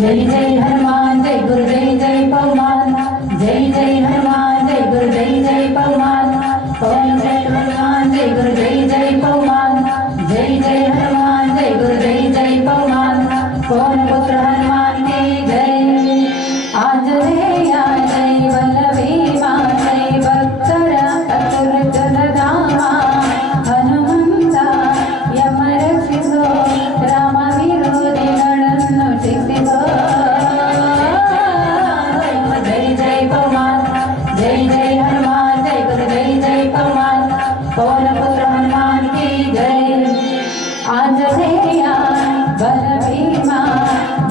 जय जय हनुमान जय गुरु जय जय पवन जय जय हनुमान जय गुरु जय जय पवन पवन जय हनुमान जय गुरु जय जय पवन जय जय हनुमान जय गुरु जय जय पवन पवन पुत्र हनुमान की जय आंजनेय जय बलवीमा जय भक्तर अतुल जलधामा हनुमंता यम रक्षिसो राम विरोधिಗಳನ್ನು ಶಿಕ್ಷಿಸೋ जय जय पवन जय जय हनुमान जय गुरु जय जय पवन पवन पुत्र हनुमान की जय आंजनेय बलभीमा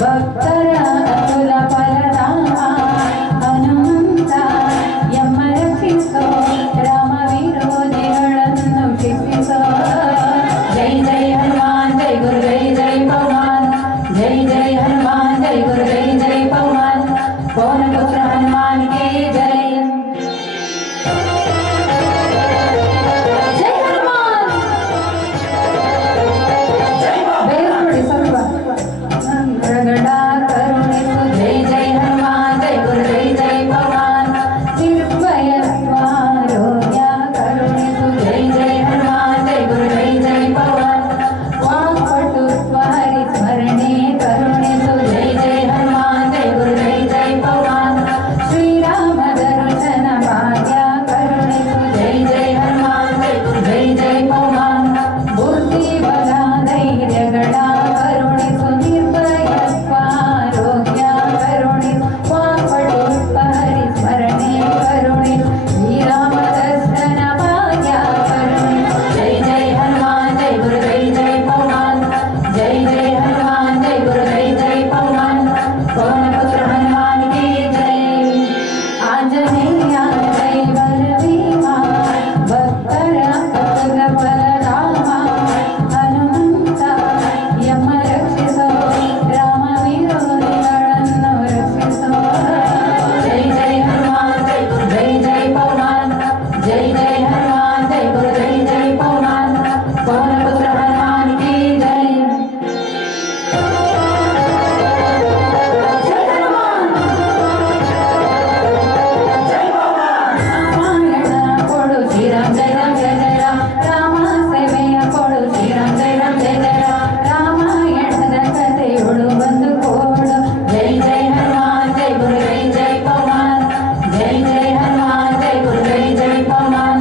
भक्तर अतुल फलधामा हनुमंತ ಯಮ ರಕ್ಷಿಸೋ ರಾಮ ವಿರೋಧಿಗಳನ್ನು ಶಿಕ್ಷಿಸೋ जय जय हनुमान जय गुरु जय जय पवन जय जय हनुमान जय गुरु जय जय पवन पवन पुत्र हनुमान की जय जय हनुमान बेरुड़ी ಸ್ವಲ್ಪ रगड़ा करुणिसु जय जय हनुमान जय गुरु जय जय पवन निर्भय आरोग्य करुणिसु जय जय हनुमान जय गुरु जय जय पवन वाक्पटु हरि स्मरणे करुणिसु जय जय हनुमान जय गुरु जय जय पवन श्रीराम दर्शन भाग्य करुणिसु जय जय हनुमान जय गुरु जय जय पवन बुद्धि बಲ ಧೈರ್ಯಗಳ ಕರುಣಿಸು ನಿರ್ಭಯತ್ವ ಆರೋಗ್ಯ ಕರುಣಿಸು ವಾಕ್ಪಟು ಹರಿ ಸ್ಮರಣೆ ಕರುಣಿಸು ಶ್ರೀರಾಮ ದರ್ಶನ ಭಾಗ್ಯ ಕರುಣಿಸು जय जय हनुमान जय गुरु जय जय पवन जय जय हनुमान जय गुरु जय जय पवन पवन पुत्र हनुमान की जय आंजनेय जय बलवीमा भक्तर अतुल फलधामा हनुमंತ ಯಮ ರಕ್ಷಿಸೋ ರಾಮ ವಿರೋಧಿಗಳನ್ನು ರಕ್ಷಿಸೋ जय जय हनुमान जय गुरु जय जय पवन जय जय हनुमान जय गुरु जय जय पवन पवन पुत्र हनुमान की जय जय हनुमान रामायण ಕೊಡು ಶ್ರೀರಾಮ ಜಯ ರಾಮ ಜಯ ಜಯ ರಾಮ ರಾಮ ಸೇವೆಯ ಕೊಡು ಶ್ರೀರಾಮ ಜಯ ರಾಮ ಜಯ ಜಯ ರಾಮ ರಾಮಾಯಣದ ಕಥೆಯೊಳು ಬಂದು ಕೊಡು जय जय हनुमान जय गुरु जय जय पवन जय जय हनुमान जय गुरु जय जय पवन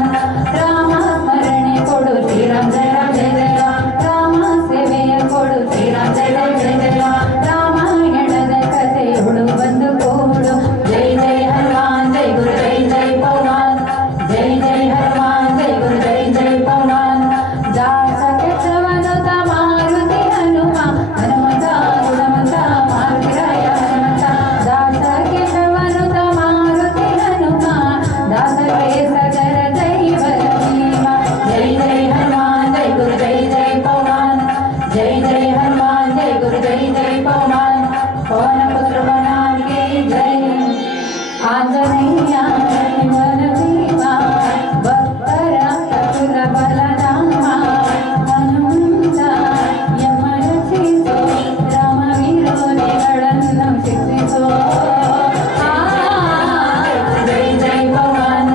राम स्मರಣೆ ಕೊಡು ಶ್ರೀರಾಮ ಜಯ ರಾಮ ಜಯ ಜಯ ರಾಮ ರಾಮ ಸೇವೆಯ ಕೊಡು ಶ್ರೀರಾಮ ಜಯ ರಾಮ ಜಯ ಜಯ ರಾಮ ರಾಮಾಯಣದ ಕಥೆಯೊಳು ಬಂದು ಕೊಡು जय जय हनुमान जय गुरु जय जय पवन जय जय हनुमान जय गुरु जय जय पवन दास केशवनुत मारुति हनुಮ ಹನುಮಂತ ಗುಣವಂತ ಮಾರುತಿರಾಯ ಹನುಮಂತ दास केशवनुत मारुति हनुಮ दास केश जर जय बलवीमा जय जय हनुमान जय गुरु जय जय पवन जय जय हनुमान जय गुरु जय जय पवन पवन पुत्र हनुमान की जय आंजनेय जय बलवीमा भक्तर अतुल फलधामा हनुमंತ ಯಮ ರಕ್ಷಿಸೋ ರಾಮ ವಿರೋಧಿಗಳನ್ನು ಶಿಕ್ಷಿಸೋ जय जय पवन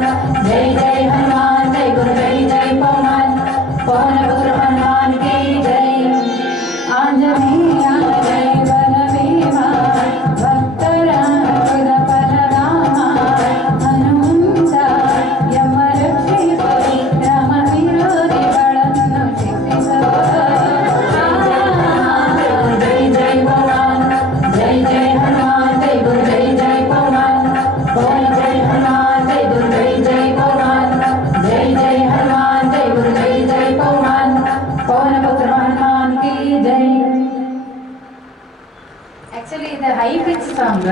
जय जय हनुमान जय गुरु जय जय पवन पवन पुत्र हनुमान की जय आंजनेय जय बलवीमा भक्तर अतुल फलधामा हनुमंತ ಯಮ ರಕ್ಷಿಸೋ ರಾಮ ವಿರೋಧಿಗಳನ್ನು ಶಿಕ್ಷಿಸೋ जय जय पवन जय जय हनुमान जय गुरु जय जय पवन पवन जय हनुमान जय गुरु जय जय पवन जय जय हनुमान जय गुरु जय जय पवन पवन पुत्र हनुमान की जय एक्चुअली ಇದು ಹೈ ಪಿಚ್ ಸಾಂಗ್